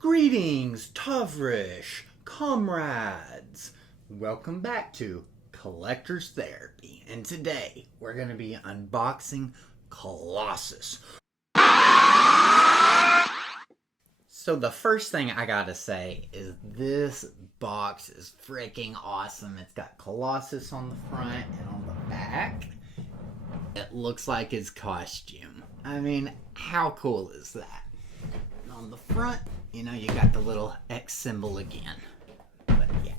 Greetings, Tavrish, comrades! Welcome back to Collector's Therapy, and today we're going to be unboxing Colossus. So the first thing I gotta say is this box is freaking awesome. It's got Colossus on the front and on the back. It looks like his costume. I mean, how cool is that? And on the front, you got the little X symbol again. But yeah,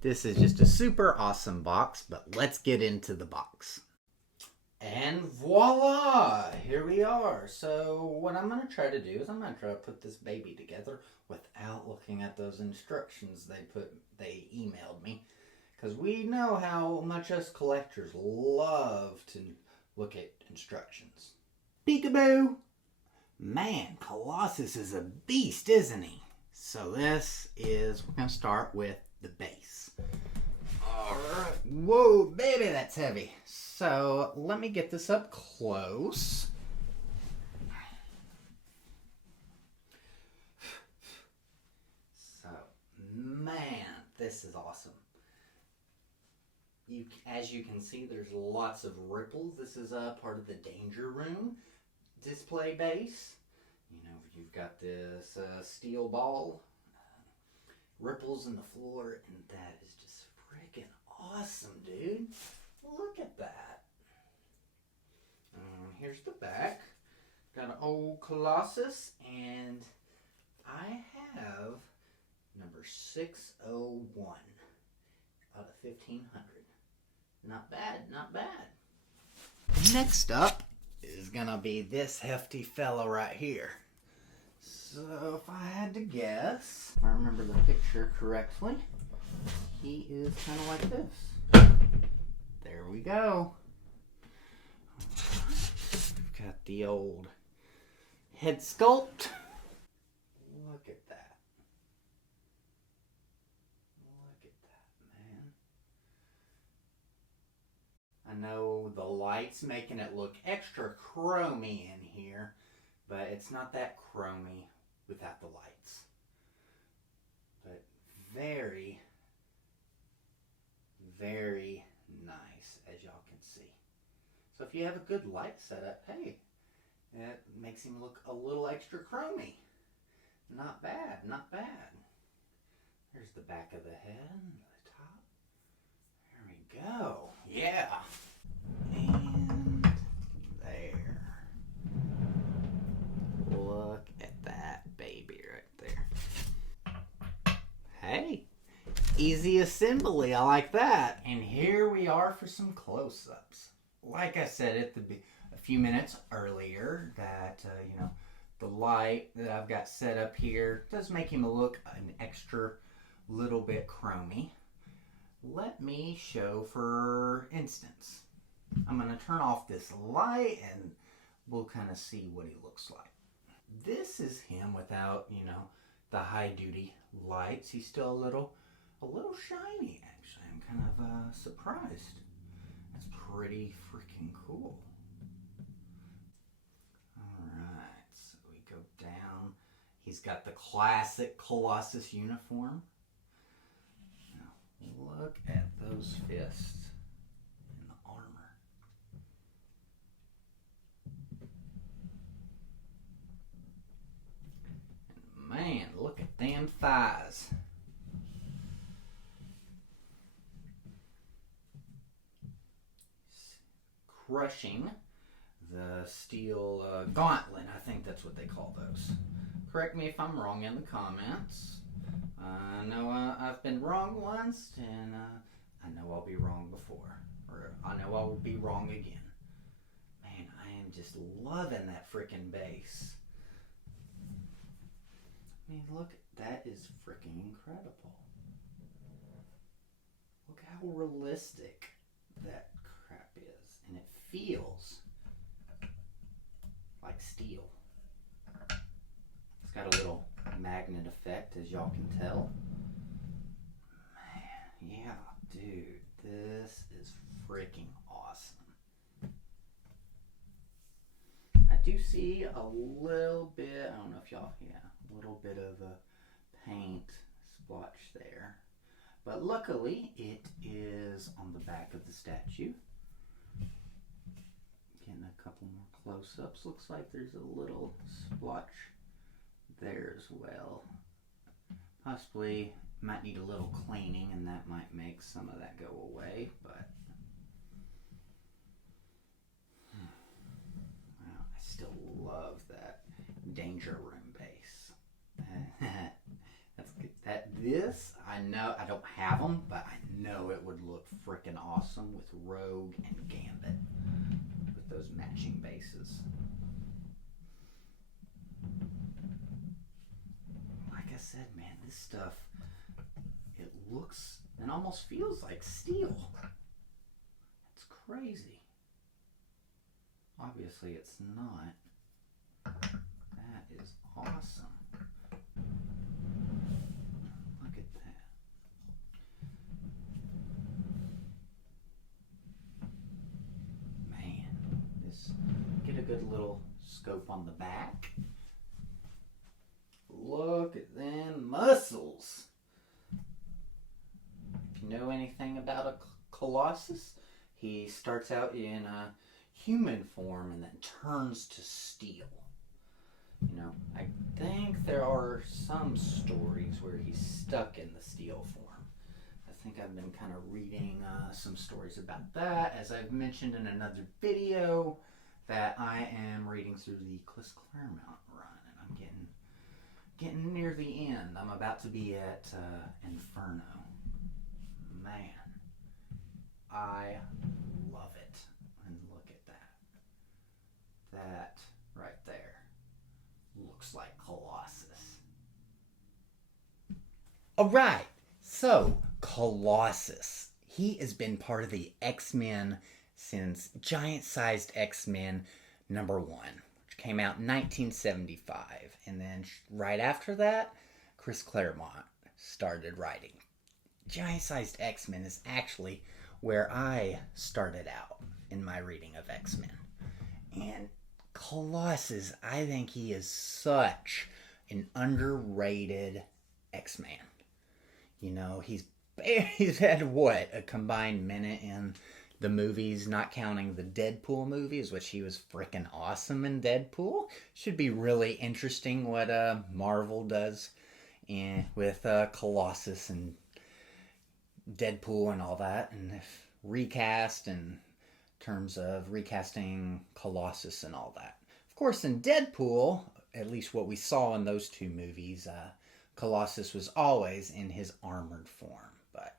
this is just a super awesome box, but let's get into the box. And voila! Here we are. So what I'm going to try to do is I'm going to try to put this baby together without looking at those instructions they emailed me. Because we know how much us collectors love to look at instructions. Peekaboo! Man, Colossus is a beast, isn't he? So we're going to start with the base. Alright. Whoa, baby, that's heavy. So let me get this up close. So, man, this is awesome. As you can see, there's lots of ripples. This is part of the Danger Room display base. You've got this steel ball, ripples in the floor, and that is just freaking awesome, dude. Look at that. Here's the back. Got an old Colossus, and I have number 601 out of 1500. Not bad, not bad. Next up is gonna be this hefty fella right here. So if I had to guess, if I remember the picture correctly, he is kind of like this. There we go. We've got the old head sculpt. Look at that. Look at that, man. I know the light's making it look extra chromy in here, but it's not that chromy without the lights. But very, very nice, as y'all can see. So if you have a good light setup, hey, it makes him look a little extra chromy. Not bad, not bad. There's the back of the head, the top. There we go. Yeah. And there. Look at that baby right there. Hey, easy assembly. I like that. And here we are for some close-ups. Like I said a few minutes earlier, that the light that I've got set up here does make him look an extra little bit chromy. Let me show, for instance, I'm going to turn off this light and we'll kind of see what he looks like. This is him without, the high duty lights. He's still a little shiny, actually. I'm kind of surprised. That's pretty freaking cool. Alright, so we go down. He's got the classic Colossus uniform. Now, look at those fists and the armor. Man, look at them thighs. Crushing the steel gauntlet. I think that's what they call those. Correct me if I'm wrong in the comments. I know I've been wrong once, and I know I'll be wrong before. Or I know I will be wrong again. Man, I am just loving that freaking base. I mean, look, that is freaking incredible. Look how realistic that crap is. And it feels like steel. It's got a little magnet effect, as y'all can tell. Man, yeah, dude, this is freaking awesome. I do see a little bit, I don't know if y'all, a little bit of But luckily, it is on the back of the statue. Getting a couple more close-ups. Looks like there's a little splotch there as well. Possibly might need a little cleaning, and that might make some of that go away, but well, I still love that Danger Room base. That's good. This, I know, I don't have them, but I know it would look freaking awesome with Rogue and Gambit, with those matching bases. Like I said, man, this stuff, it looks and almost feels like steel. It's crazy. Obviously it's not. That is awesome. Look at that. Man, this, get a good little scope on the back. Look at them muscles. If you know anything about a Colossus, he starts out in a human form and then turns to steel. You know, I think there are some stories where he's stuck in the steel form. I think I've been kind of reading some stories about that, as I've mentioned in another video, that I am reading through the Claremont run, and I'm getting near the end. I'm about to be at Inferno. Man, I love it. And look at that. That right there looks like Colossus. Alright, so Colossus. He has been part of the X-Men since Giant-Sized X-Men #1. Came out in 1975, and then right after that, Chris Claremont started writing. Giant-Sized X-Men is actually where I started out in my reading of X-Men. And Colossus, I think he is such an underrated X-Man. You know, he's had what, a combined minute in the movies, not counting the Deadpool movies, which he was freaking awesome in Deadpool. Should be really interesting what Marvel does with Colossus and Deadpool and all that, and if recast in terms of recasting Colossus and all that. Of course, in Deadpool, at least what we saw in those two movies, Colossus was always in his armored form. But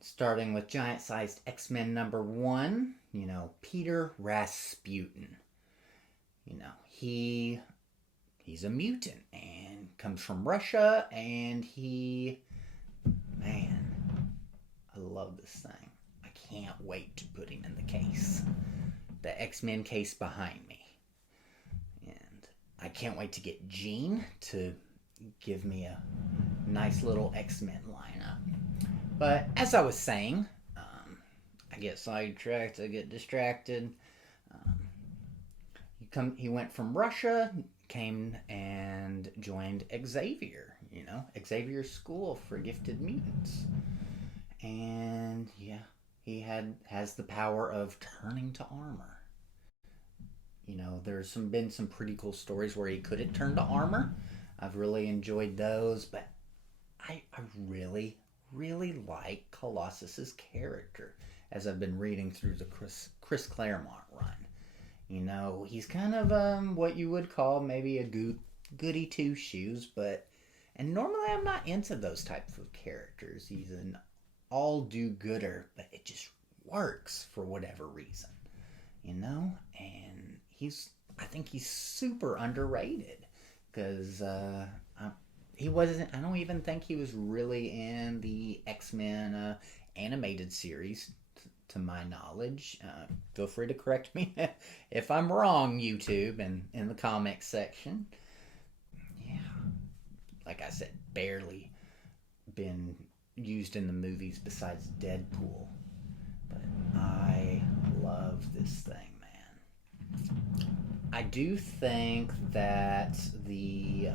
starting with Giant-Sized X-Men #1, you know, Peter Rasputin. You know, he's a mutant and comes from Russia, and man, I love this thing. I can't wait to put him in the case. The X-Men case behind me. And I can't wait to get Jean to give me a nice little X-Men lineup. But as I was saying, I get sidetracked, I get distracted. He went from Russia, came and joined Xavier, you know, Xavier's School for Gifted Mutants. And yeah, he has the power of turning to armor. You know, there's been some pretty cool stories where he couldn't turn to armor. I've really enjoyed those, but I really, really like Colossus's character as I've been reading through the Chris Claremont run. You know, he's kind of what you would call maybe a goody two-shoes, and normally I'm not into those types of characters. He's an all-do-gooder, but it just works for whatever reason, you know? And I think he's super underrated, because he wasn't, I don't even think he was really in the X-Men animated series, to my knowledge. Feel free to correct me if I'm wrong, YouTube, and in the comments section. Yeah, like I said, barely been used in the movies besides Deadpool. But I love this thing, man. I do think that the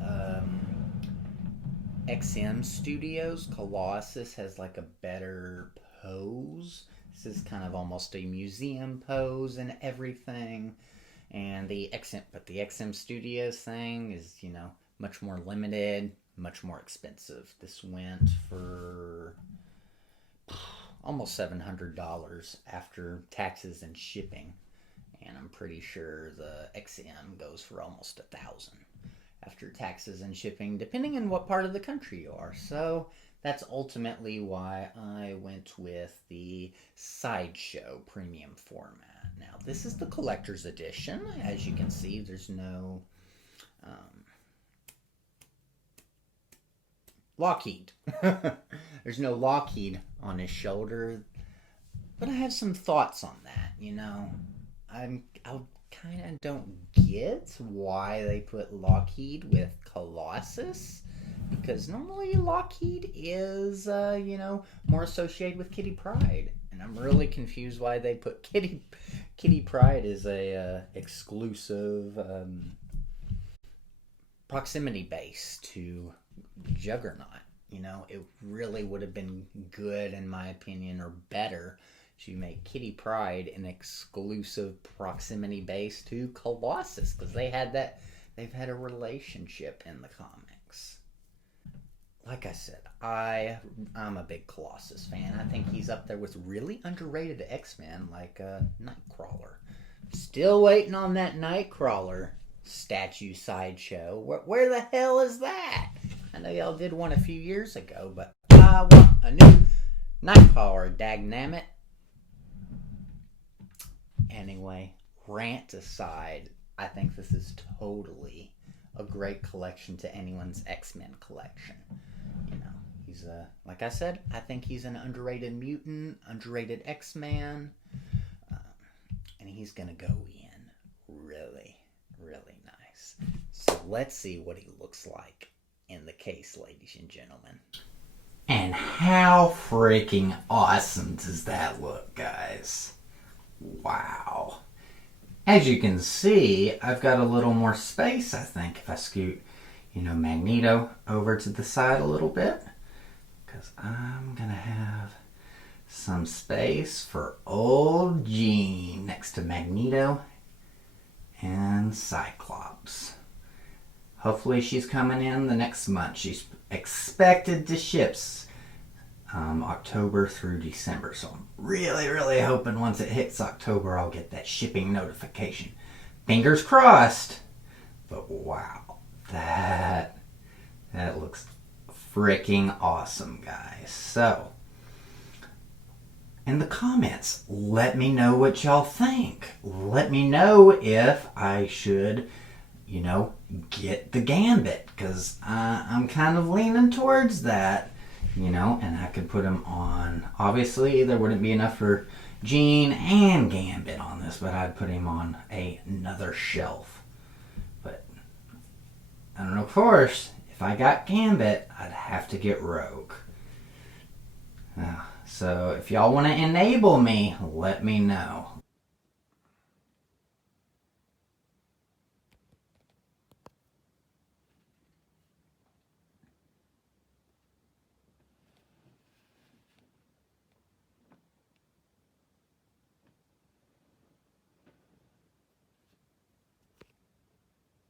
XM Studios, Colossus has like a better pose. This is kind of almost a museum pose and everything. And the XM Studios thing is, much more limited, much more expensive. This went for almost $700 after taxes and shipping. And I'm pretty sure the XM goes for almost $1,000 after taxes and shipping, depending on what part of the country you are. So that's ultimately why I went with the Sideshow premium format. Now, this is the collector's edition. As you can see, there's no Lockheed. There's no Lockheed on his shoulder. But I have some thoughts on that, I kind of don't get why they put Lockheed with Colossus, because normally Lockheed is, more associated with Kitty Pryde, and I'm really confused why they put Kitty Pryde as a exclusive proximity base to Juggernaut. It really would have been good, in my opinion, or better, to make Kitty Pryde an exclusive proximity base to Colossus, because they've had a relationship in the comics. Like I said, I'm a big Colossus fan. I think he's up there with really underrated X-Men like Nightcrawler. Still waiting on that Nightcrawler statue Sideshow. Where the hell is that? I know y'all did one a few years ago, but I want a new Nightcrawler, dagnammit. Anyway, rant aside, I think this is totally a great collection to anyone's X-Men collection. He's like I said, I think he's an underrated mutant, underrated X-Man, and he's gonna go in really, really nice. So let's see what he looks like in the case, ladies and gentlemen. And how freaking awesome does that look, guys? Wow. As you can see, I've got a little more space, I think, if I scoot, Magneto over to the side a little bit. Because I'm going to have some space for old Jean next to Magneto and Cyclops. Hopefully she's coming in the next month. She's expected to ship October through December. So I'm really, really hoping once it hits October, I'll get that shipping notification. Fingers crossed. But wow, that looks freaking awesome, guys. So, in the comments, let me know what y'all think. Let me know if I should, get the Gambit, because I'm kind of leaning towards that. And I could put him on, obviously there wouldn't be enough for Jean and Gambit on this, but I'd put him on another shelf. But, I don't know, of course, if I got Gambit, I'd have to get Rogue. So, if y'all want to enable me, let me know.